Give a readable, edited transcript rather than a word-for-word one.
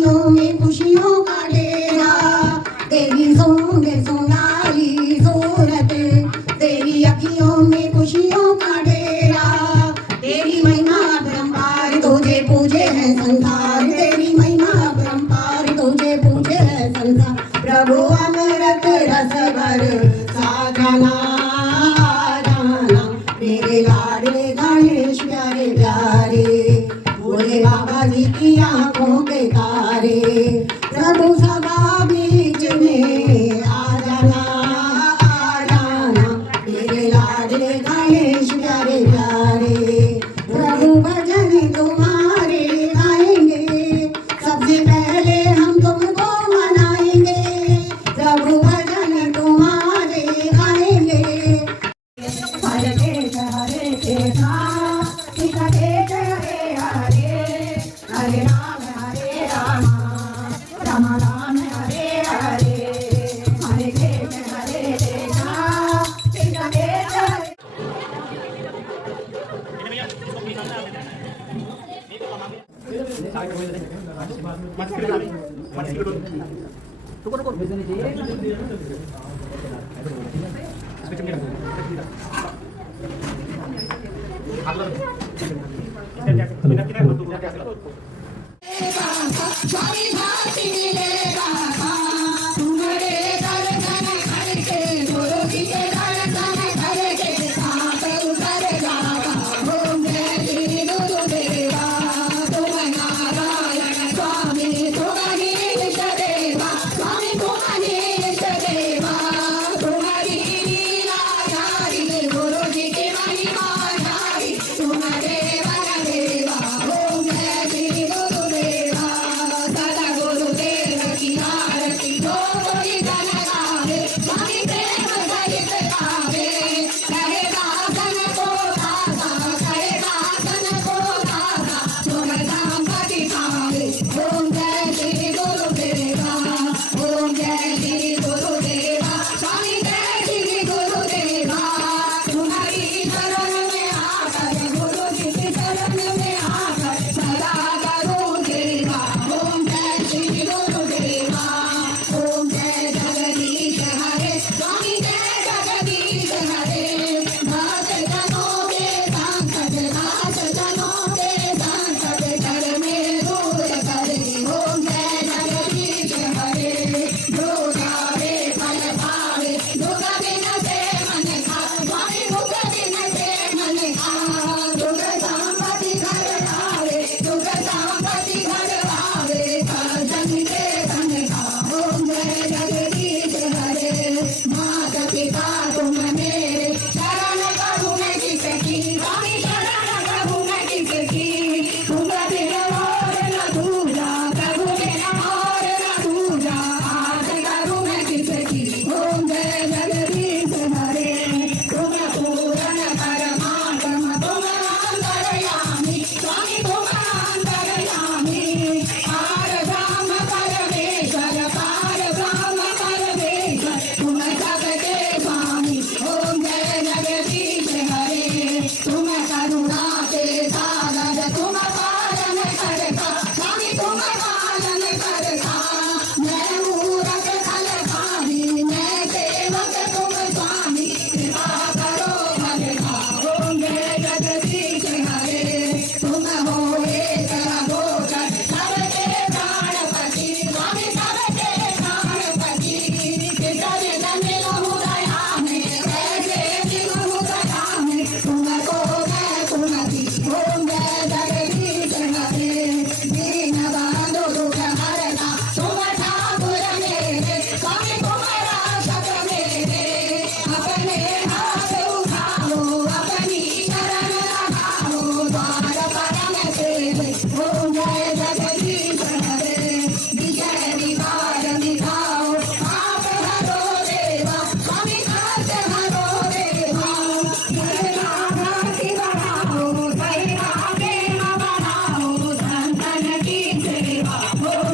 अखियों में खुशियों का डेरा, तेरी सोने सोनाली सूरत, तेरी अखियों में खुशियों का डेरा, तेरी महिमा अपरंपार तुझे पूजे है संसार, तेरी महिमा अपरंपार तुझे पूजे है संसार। प्रभु अमृत रस भर साजना जाना, मेरे लाडले गणेश प्यारे प्यारे, बोले बाबा जी की आंखों के तारे, प्रभु सभा बीच में आ जाना मेरे लाडले गणेश प्यारे प्यारे। प्रभु भजन तुम्हारे गाएंगे, सबसे पहले हम तुमको मनाएंगे, प्रभु भजन तुम्हारे गाएंगे। हरे कृष्ण हरे कृष्ण कृष्ण कृष्ण हरे हरे, हरे राम राम राम हरे हरे, हरे कृष्ण हरे कृष्ण कृष्ण कृष्ण स्वामी भाती मिलेगा तुम्हारे दर्शन करके, गुरु जी के दर्शन करके साथ उतर जागा। ओम जय श्री गुरुदेवा, तुम नारायण स्वामी तुम ही इष्ट देवा, स्वामी तुम ही इष्ट देवा, तुम्हारी लीला जारी, गुरु जी की महिमा जारी, तुम देवन देवा। ओम जय श्री गुरुदेवा, सदा गुरुदेव की आरती जो कोई जन गावे, स्वामी प्रेम सहित गावे, कहे दासन को दाता, कहे दासन को दाता, सुन संपत्ति पावे। ओम जय श्री गुरुदेवा, ओम जय श्री गुरुदेवा, स्वामी जय श्री गुरुदेवा, तुम्हारी शरण में आकर, गुरु जी की शरण में आकर सदा करूं सेवा। ओम जय श्री गुरुदेवा, ओम जय जगदीश हरे, स्वामी जय जगदीश हरे, दास जनों के संकट, दास जनों के संकट कर में दूर करे। ओम जय जगदीश हरे, जो गावे फल पावे, दुख बिन से मन का, स्वामी दुख बिन से मन का, दुख संपत्ति घर आवे, दुख संपत्ति घर आवे, जन के धन का। ओम जय जगदीश हरे, मात पिता तुम मेरे, शरण प्रभु मैं किसकी, स्वामी शरण प्रभु मैं किसकी, तुम बिन और न दूजा, प्रभु बिन और न दूजा, आस करूं मैं किसकी। ओम जय जगदीश हरे, तुम पूर्ण परमात्मा, तुम अंतर्यामी, स्वामी तुम अंतर्यामी, पार ब्रह्म परमेश्वर, पार ब्रह्म परमेश्वर, तुम सबके स्वामी। ओम जय जगदीश हरे, तुम करुणा के सागर, तुम पालन करता, स्वामी तुम पालन करता, मैं मूरख खल खानी, मैं सेवक तुम स्वामी, कृपा करो भगता। ओम जय जगदीश हरे, तुम हो एक गोचर, सबके प्राणपति, स्वामी सबके प्राणपति, किधर जन लहु दया में, कैसे जिहु दया में, तुमको मैं सुनती। ओम जय जगदीश हरे, दीन बंधु दुख हरता, तुम ठाकुर मेरे, स्वामी तुम रक्षक मेरे, अपने हाथ उठाओ, अपनी शरण लगाओ, द्वार परम सेवे। ओम जय जगदीश हरे, विजय विकार मिटाओ, आप हरो देवा, स्वामी कष्ट हरो देवा, करुणा भक्ति बढ़ाओ, करुणा प्रेम बढ़ाओ, संतन की सेवा। ओम